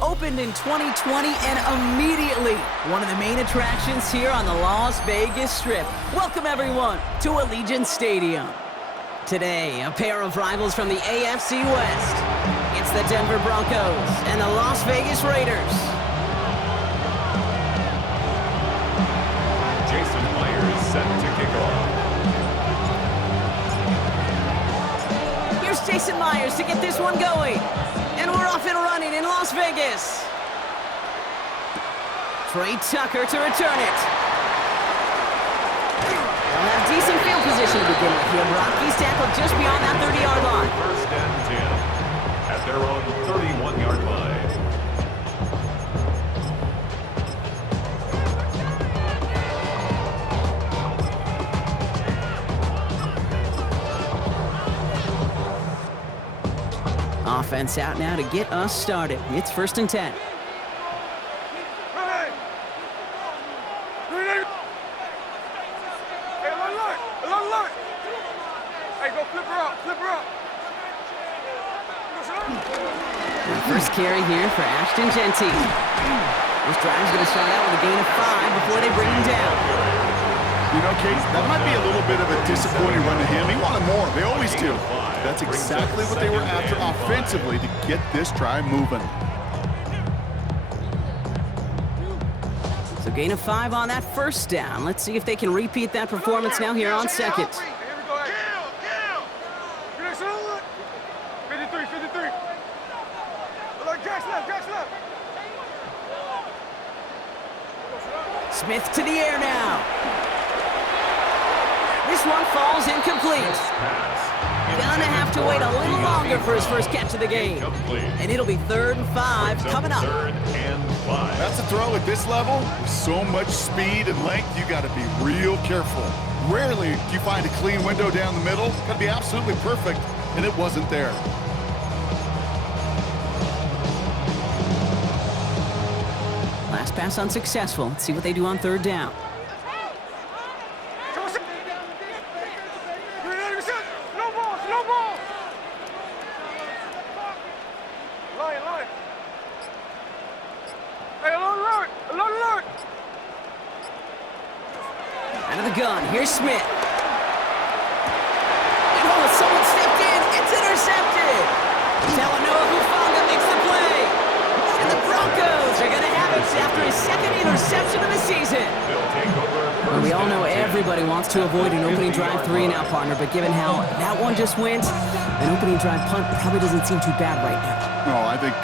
Opened in 2020 and immediately one of the main attractions here on the Las Vegas Strip. Welcome everyone to Allegiant Stadium. Today, a pair of rivals from the AFC West. It's the Denver Broncos and the Las Vegas Raiders. Jason Myers set to kick off. Here's Jason Myers to get this one going. And we're off and running in Las Vegas. Trey Tucker to return it. They'll have decent field field position to begin with here. Brock, he's tackled just beyond that 30-yard line. First and 10 at their own 31-yard line. Offense out now to get us started. It's first and 10. First carry here for Ashton Genty. This drive's going to start out with a gain of 5 before they bring him down. You know, Case, that might be a little bit of a disappointing run to him. He wanted more. They always do. That's exactly what they were after offensively to get this drive moving. So gain of 5 on that first down. Let's see if they can repeat that performance now here on second. Smith to the air now. This one falls incomplete. Gonna have to wait a little longer for his first catch of the game. And it'll be 3rd and 5 coming up. That's a throw at this level. With so much speed and length, you got to be real careful. Rarely do you find a clean window down the middle. Got to be absolutely perfect, and it wasn't there. Last pass unsuccessful. Let's see what they do on 3rd down. Out of the gun, here's Smith. Oh, someone stepped in. It's intercepted. Talanoa Hufanga makes the play. And the Broncos are going to have it after his 2nd interception of the season. Well, we all know everybody wants to avoid an opening drive 3 now, partner, but given how that one just went, an opening drive punt probably doesn't seem too bad right now. No, I think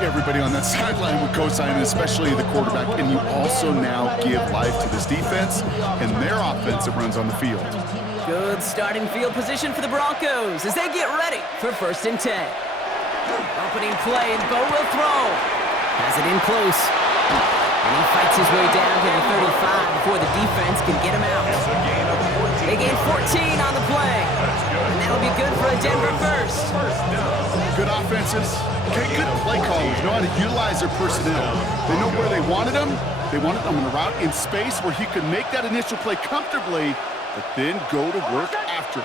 everybody on that sideline would co-sign, especially the quarterback. And you also now give life to this defense and their offense that runs on the field. Good starting field position for the Broncos as they get ready for 1st and 10. Opening play, and Bo will throw. Has it in close. And he fights his way down to the 35 before the defense can get him out. They gain 14 on the play. And that'll be good for a Denver first. Good offenses. Okay, good play callers. Know how to utilize their personnel. They know where they wanted them. They wanted them on the route in space where he could make that initial play comfortably, but then go to work after.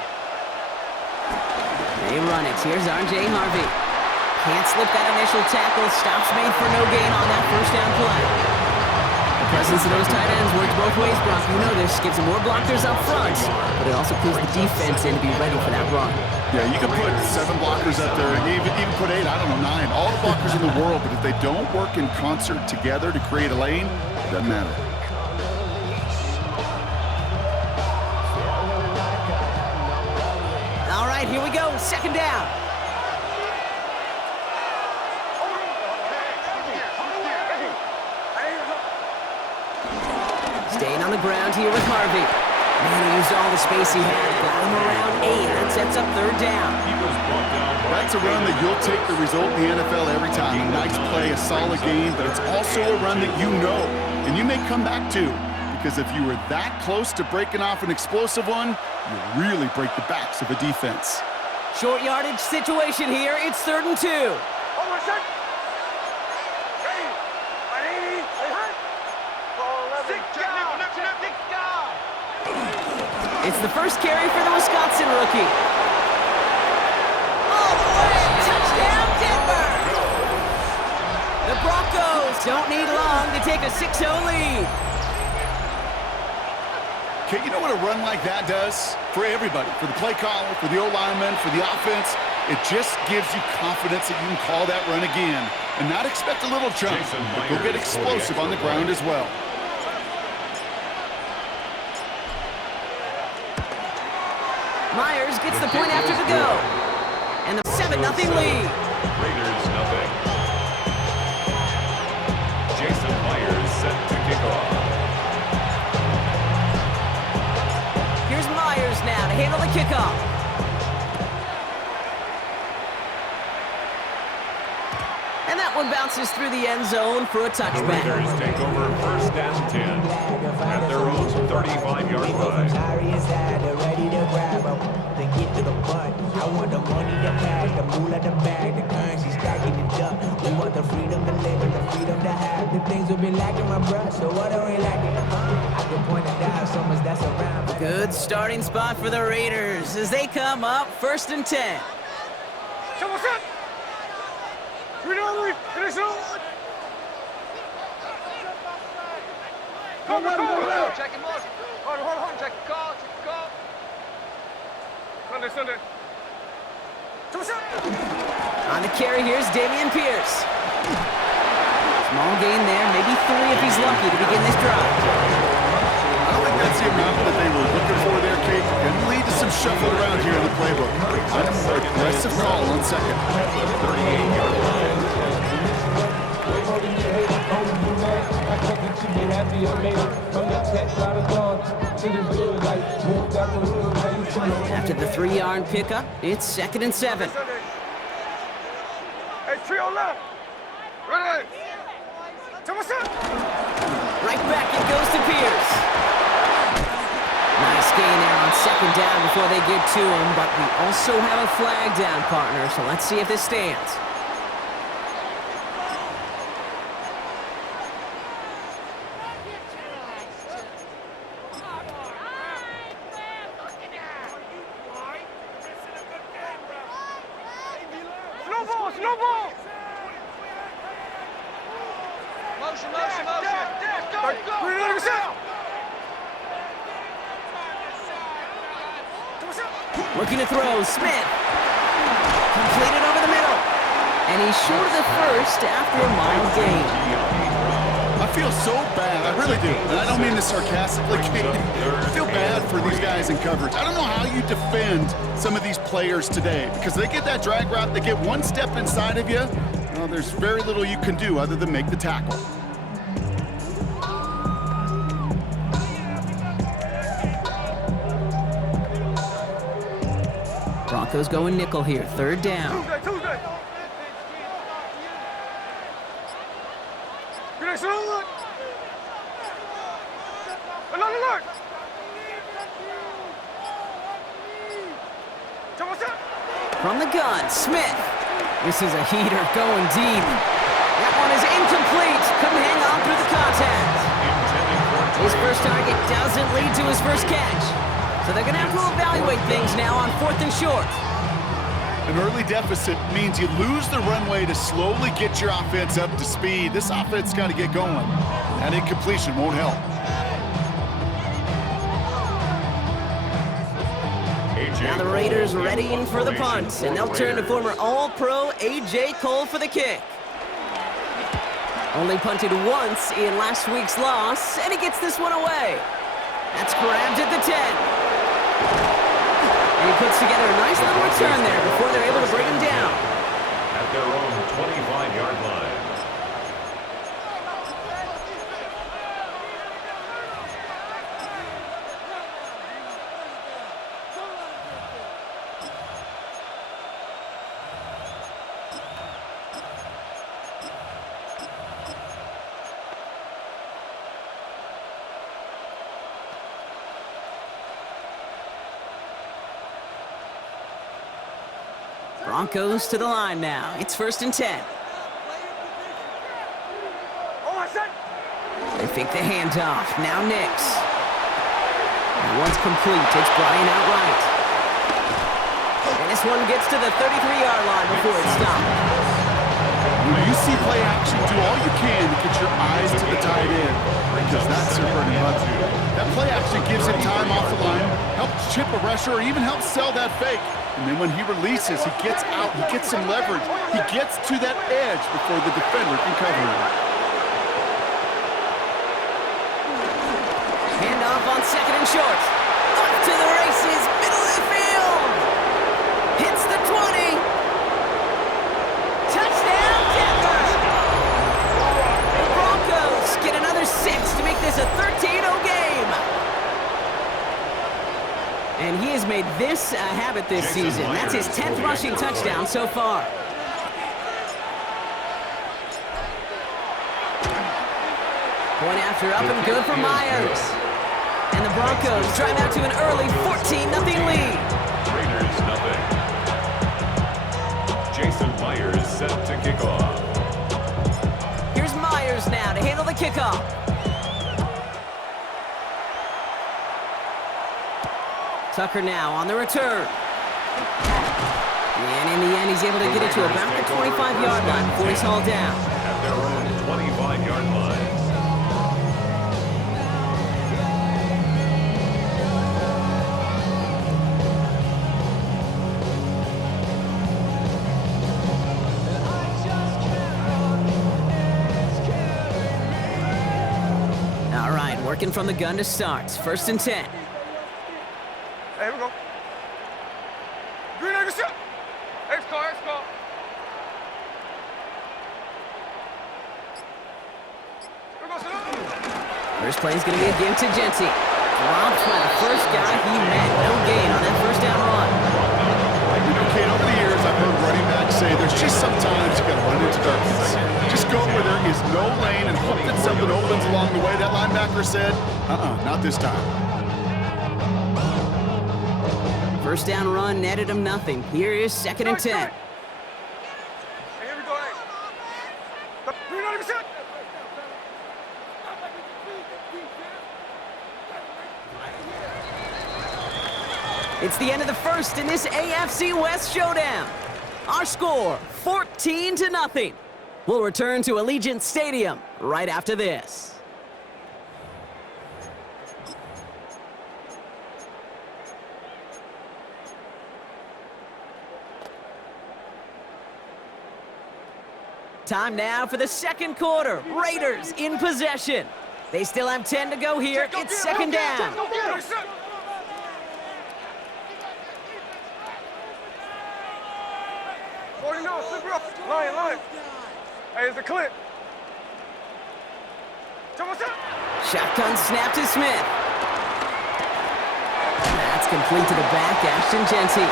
They run it. Here's R.J. Harvey. Can't slip that initial tackle. Stops made for no gain on that first down play. The presence of those tight ends works both ways, Brock. You know this. Gives them more blockers up front, but it also puts the defense in to be ready for that run. Yeah, you can put 7 blockers up there, even put 8, I don't know, 9. All the blockers in the world, but if they don't work in concert together to create a lane, it doesn't matter. All right, here we go. 2nd down. Staying on the ground here with Harvey. Man, he used all the space he had. Got him around 8. That sets up 3rd down. That's a run that you'll take the result in the NFL every time. A nice play, a solid game, but it's also a run that you know, and you may come back to, because if you were that close to breaking off an explosive one, you really break the backs of a defense. Short yardage situation here. It's 3rd and 2. It's the first carry for the Wisconsin rookie. All the way! Touchdown, Denver! The Broncos don't need long to take a 6-0 lead. Okay, you know what a run like that does for everybody? For the play caller, for the O-lineman, for the offense. It just gives you confidence that you can call that run again and not expect a little jump, but go get explosive on the ground as well. Myers gets the point after the go. And the 7-0 lead. Raiders nothing. Jason Myers set to kick off. Here's Myers now. one bounces through the end zone for a The touchback. Raiders take over first and 10 at their own 35-yard line. Ready to grab them, then get to the front. I want the money to pack, the moolah to bag, the currency stacking it up. We want the freedom to live and the freedom to have. The things we've been lacking, my bruh, so what are we lacking? I can point it out, so much that's around. Good starting spot for the Raiders as they come up first and 10. Check him out. Hold on. Check the call. Sunday. On the carry, here's Dameon Pierce. Small gain there, maybe 3 if he's lucky to begin this drive. I don't think that's the amount that they were looking for there, Kate. Can lead to some shuffle around here in the playbook. Kind of an aggressive call on second. 38-yard line. After the 3-yard pickup, it's 2nd and 7. Hey, trio left. Ready. Right back it goes to Pierce. Nice gain there on 2nd down before they get to him, but we also have a flag down, partner, so let's see if this stands. Slow ball. Motion. Looking to throw, Smith. Completed over the middle. And he's short of the first after a mild gain. I feel so bad. I really do. And I don't mean this sarcastically, Kate. I feel bad for these guys in coverage. I don't know how you defend some of these players today because they get that drag route, they get one step inside of you. Well, there's very little you can do other than make the tackle. Broncos going nickel here, 3rd down. Tuesday. Alert. From the gun, Smith. This is a heater going deep. That one is incomplete. Couldn't hang on through the contact. His first target doesn't lead to his first catch. So they're going to have to evaluate things now on 4th and short. An early deficit means you lose the runway to slowly get your offense up to speed. This offense got to get going. That incompletion won't help. Now the Raiders readying for the punt, and they'll turn to former All-Pro A.J. Cole for the kick. Only punted once in last week's loss, and he gets this one away. That's grabbed at the 10. And he puts together a nice little return there before they're able to bring him down. At their own 25-yard line. Broncos to the line now. It's 1st and 10. They fake the handoff. Now Nix. And once complete, takes Bryant out right. And this one gets to the 33-yard line before it's stopped. When you see play action, do all you can to get your eyes to the tight end because that's their bread and butter. That play action gives him time off the line, helps chip a rusher, or even helps sell that fake. And then when he releases, he gets out, he gets some leverage. He gets to that edge before the defender can cover him. Handoff on 2nd and short. Off to the races, middle of the field. Hits the 20. Touchdown, Denver. The Broncos get another 6 to make this a 13-0 game. And he has made this a habit this season. That's his 10th rushing touchdown so far. Point after up and good for Myers. And the Broncos drive out to an early 14-0 lead. Raiders nothing. Jason Myers set to kick off. Here's Myers now to handle the kickoff. Tucker now on the return. And in the end, he's able to get it to about the 25-yard line before he's hauled down. At their own 25-yard line. All right, working from the gun to start. 1st and 10. Hey, here we go. Green Egg shot. X-Car. Here we go, sit up. First play is going to be a give to Genty. Dropped by the first guy he met. No gain on that first down run. You know, Kate, over the years, I've heard running backs say there's just sometimes you got to run into darkness. Just go where there is no lane and hope that something opens along the way. That linebacker said, not this time. First down run netted him nothing. Here is 2nd and 10. Hey, here we go, hey. Green Egg shot. It's the end of the first in this AFC West showdown. Our score, 14-0. We'll return to Allegiant Stadium right after this. Time now for the second quarter. Raiders in possession. They still have 10 to go here. It's 2nd down. Go get him. Line. Hey, it's a clip. Shotgun snap to Smith. That's complete to the back, Ashton Genty.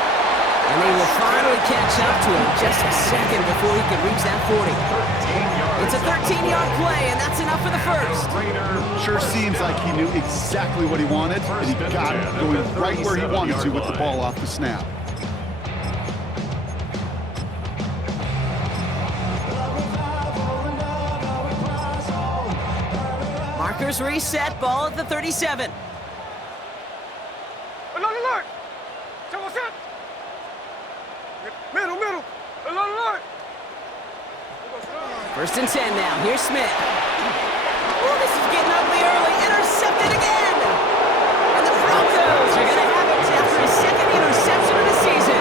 And they will finally catch up to him just a second before he can reach that 40. It's a 13-yard play, and that's enough for the first. Sure seems like he knew exactly what he wanted, and he got it going right where he wanted to with the ball off the snap. Markers reset, ball at the 37. Alert. Middle. Alert. 1st and 10 now. Here's Smith. Oh, this is getting ugly early. Intercepted again. And the Broncos are going to have it after his 2nd interception of the season.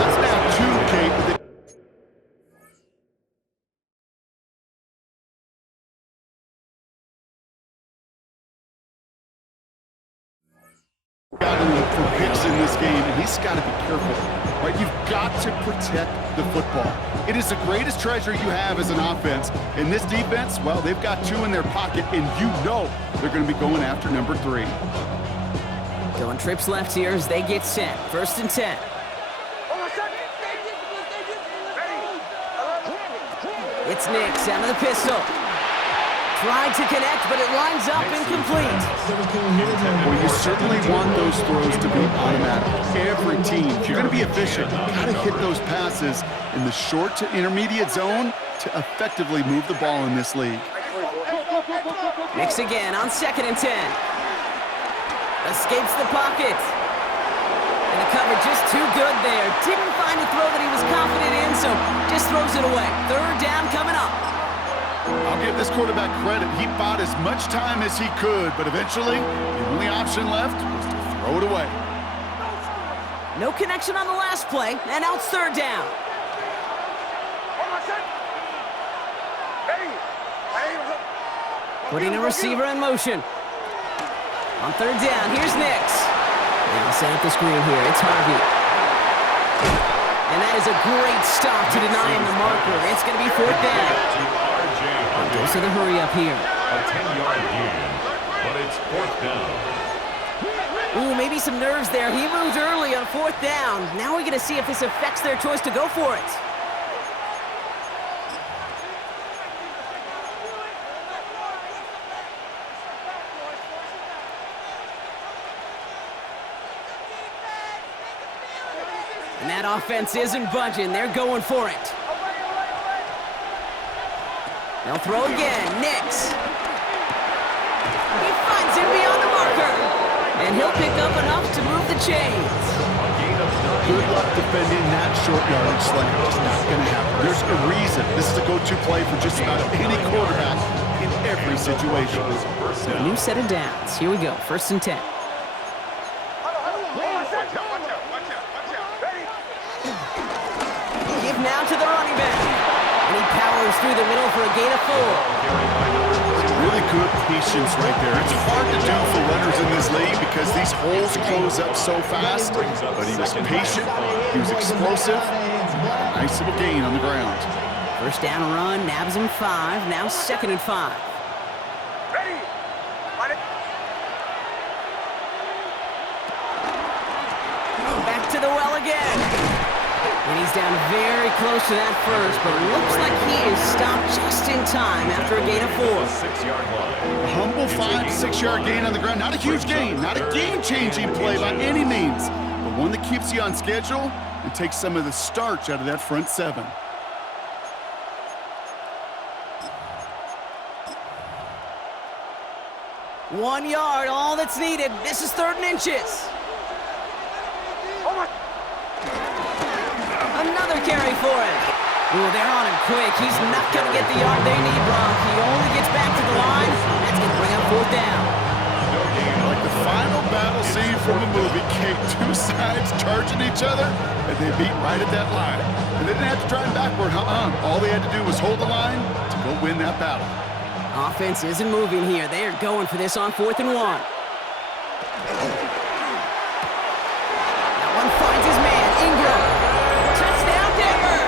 That's now 2, Kate. Got to look for picks in this game, and he's got to be careful. Right? You've got to protect the football. It is the greatest treasure you have as an offense. In this defense, well, they've got 2 in their pocket, and you know they're going to be going after number 3. Going trips left here as they get set. 1st and 10. It's Nix out of the pistol. Tried to connect, but it lines up incomplete. Well, you certainly want those throws to be automatic. Every team, if you're going to be efficient, you've got to hit those passes in the short to intermediate zone to effectively move the ball in this league. Nix again on 2nd and 10. Escapes the pocket. And the cover just too good there. Didn't find a throw that he was confident in, so just throws it away. 3rd down coming up. I'll give this quarterback credit. He bought as much time as he could, but eventually, the only option left was to throw it away. No connection on the last play, and now it's 3rd down. Putting a receiver in motion. On 3rd down, here's Nix. Now set up the screen here. It's Harvey. And that is a great stop to deny him the marker. It's going to be 4th down. Goes to the hurry up here. A 10-yard gain, but it's 4th down. Ooh, maybe some nerves there. He moved early on 4th down. Now we're going to see if this affects their choice to go for it. And that offense isn't budging. They're going for it. They'll throw again. Nix. He finds him beyond the marker. And he'll pick up enough to move the chains. Good luck defending that short yardage slant. Just not going to happen. There's a reason. This is a go-to play for just about any quarterback in every situation. So a new set of downs. Here we go. 1st and 10. Give now to the running back. And he powers through the middle for a gain of 4. Really good patience right there. It's hard to do for runners in this league because these holes close up so fast. But he was patient. He was explosive. Nice little gain on the ground. 1st down run. Nabs him 5. Now 2nd and 5. Back to the well again. And he's down very close to that first, but looks like he is stopped just in time after a gain of 4. 6-yard line. A humble 5 to 6-yard gain on the ground. Not a huge gain, not a game-changing play by any means, but one that keeps you on schedule and takes some of the starch out of that front 7. One yard, all that's needed. This is 3rd and inches. Another carry for him. Ooh, they're on him quick. He's not going to get the yard they need, Brock. He only gets back to the line. That's going to bring up 4th down. Like the final battle scene from a movie, Kate, 2 sides charging each other, and they beat right at that line. And they didn't have to drive backward, All they had to do was hold the line to go win that battle. Offense isn't moving here. They are going for this on 4th and 1. That one finds his man, Ingram. Touchdown, Denver!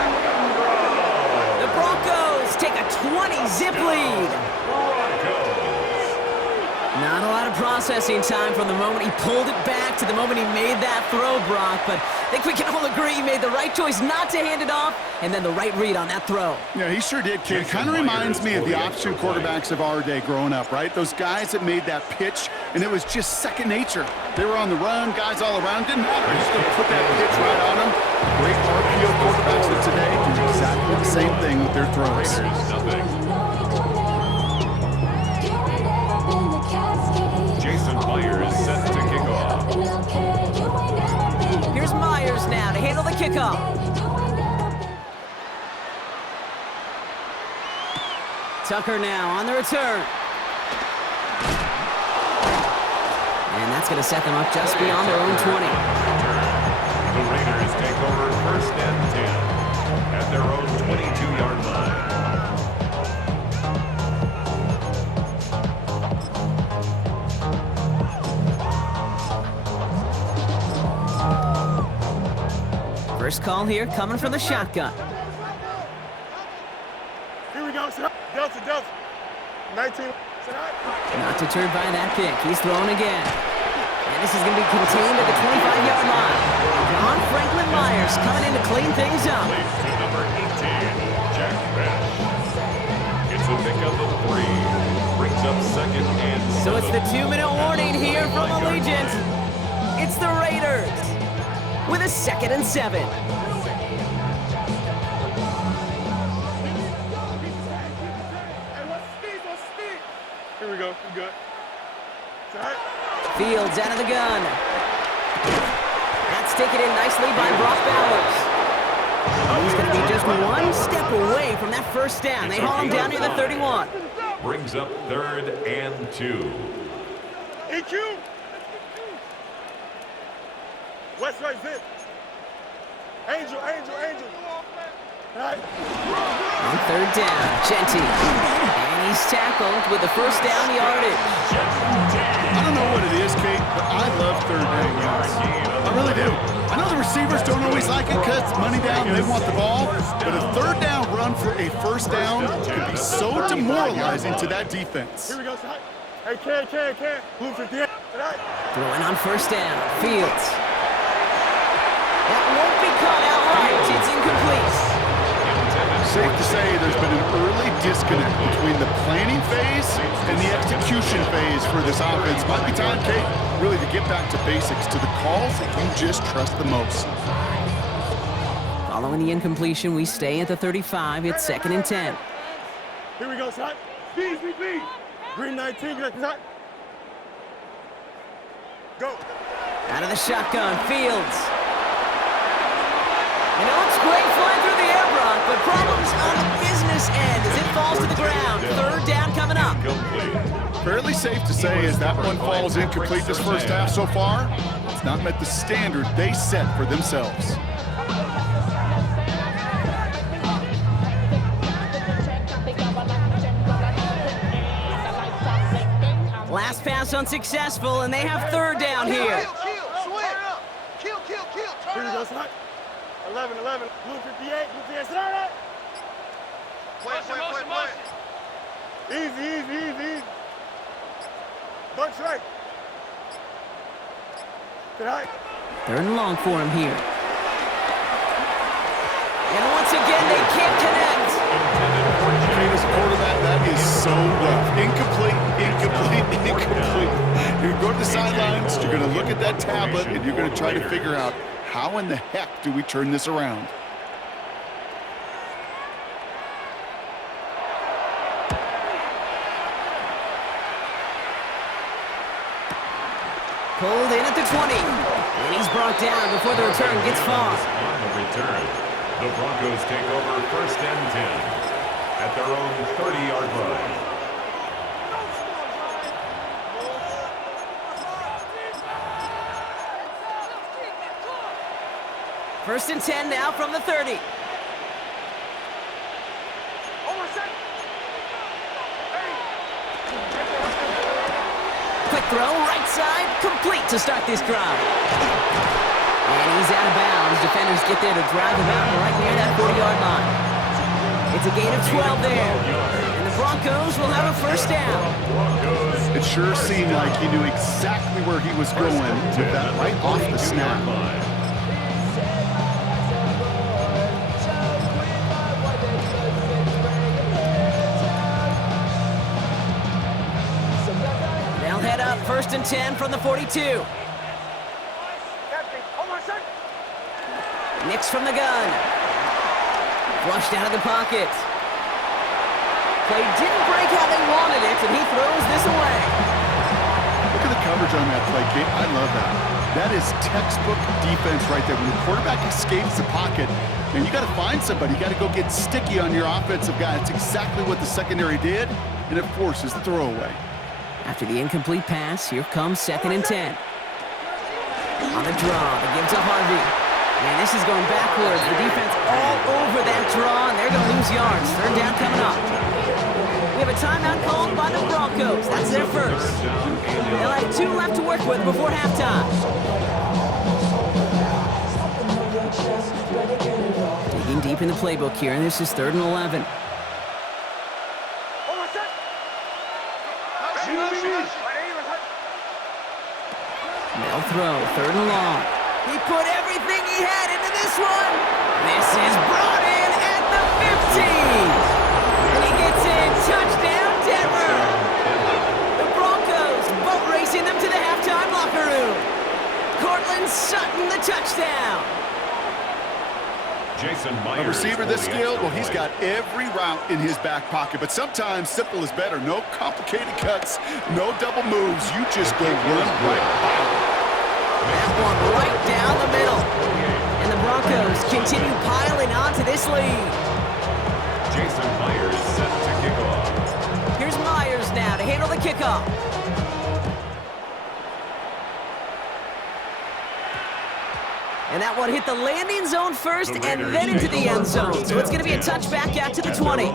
The Broncos take a 20-zip lead. Not a lot of processing time from the moment he pulled it back to the moment he made that throw, Brock, but I think we can all agree he made the right choice not to hand it off, and then the right read on that throw. Yeah, he sure did, kid. Kind of reminds me of the option quarterbacks of our day growing up, right? Those guys that made that pitch, and it was just second nature. They were on the run, guys all around. Didn't matter. He's going to put that pitch right on them. Great RPO quarterbacks of today do exactly the same thing with their throws. Nothing. Myers set to kick off. Here's Myers now to handle the kickoff. Tucker now on the return. And that's going to set them up just beyond their own 20. The Raiders take over 1st and 10 at their own 22-yard line. First call here coming from the shotgun. Here we go, Delta. 19. Not deterred by that pick. He's throwing again. And this is going to be contained at the 25-yard line. John Franklin Myers coming in to clean things up. To number 18, Jack Bash. It's a pickup of 3. Brings up 2nd and 7. So it's the 2-minute warning here from Allegiant. It's the Raiders with a 2nd and 7. Here we go. We good. Fields out of the gun. That's taken in nicely by Brock Bowers. He's going to be just one step away from that first down. They haul him down near the 31. Brings up 3rd and 2. EQ. West right zip. Angel. Right. On 3rd down, Genty. And he's tackled with the first down yardage. I don't know what it is, Kate, but I love 3rd down yards. I really do. I know the receivers don't always like it because it's money down and they want the ball, but a 3rd down run for a first down can be so demoralizing to that defense. Here we go, side. Hey, can. Move to the end. Throwing on 1st down, Fields. That won't be caught outright. It's incomplete. Safe to say there's been an early disconnect between the planning phase and the execution phase for this offense. Might be time, Kate, really to get back to basics, to the calls that you just trust the most. Following the incompletion, we stay at the 35. It's 2nd and 10. Here we go, son. Speed. Green 19, get that. Go. Out of the shotgun, Fields. And it looks great flying through the air, Brock, but problems on the business end as it falls to the ground. 3rd down coming up. Fairly safe to say as that one falls incomplete this first half so far, it's not met the standard they set for themselves. Last pass unsuccessful, and they have 3rd down here. Kill. Here we go, son. 11, blue 58, sit down. Wait. Easy. Bunch right. Good eye. 3rd and long for him here. And once again, they can't connect. Famous quarterback, that is so rough. Incomplete. You go to the sidelines, you're going to look at that tablet, and you're going to try to figure out how in the heck do we turn this around. Pulled in at the 20. And he's brought down before the return gets far. On the return, the Broncos take over 1st and 10 at their own 30-yard line. First and 10 now from the 30. Quick throw, right side, complete to start this drive. And he's out of bounds. Defenders get there to drive him out right near that 40-yard line. It's a gain of 12 there. And the Broncos will have a 1st down. It sure seemed like he knew exactly where he was going with that right off the snap. They'll head up 1st and 10 from the 42. Nix from the gun. Flushed out of the pocket. Play didn't break how they wanted it, and he throws this away. Look at the coverage on that play, Kate. I love that. That is textbook defense right there. When the quarterback escapes the pocket, and you got to find somebody. You got to go get sticky on your offensive guy. That's exactly what the secondary did, and it forces the throwaway. After the incomplete pass, here comes 2nd and 10. On the draw, they give to Harvey. And this is going backwards. The defense all over that draw, and they're going to lose yards. 3rd down coming up. We have a timeout called by the Broncos. That's their first. They'll have 2 left to work with before halftime. Digging deep in the playbook here, and this is 3rd and 11. They'll throw, 3rd and long. He put everything he had into this one. This is brought in at the 15. And he gets in. Touchdown, Denver. The Broncos boat racing them to the halftime locker room. Cortland Sutton, the touchdown. A receiver this skilled, well, he's got every route in his back pocket. But sometimes simple is better. No complicated cuts, no double moves. You just go run right by him. That one right down the middle. And the Broncos continue piling on to this lead. Jason Myers set to kick off. Here's Myers now to handle the kickoff. And that one hit the landing zone first and then into the end zone. So it's going to be a touchback out to the 20.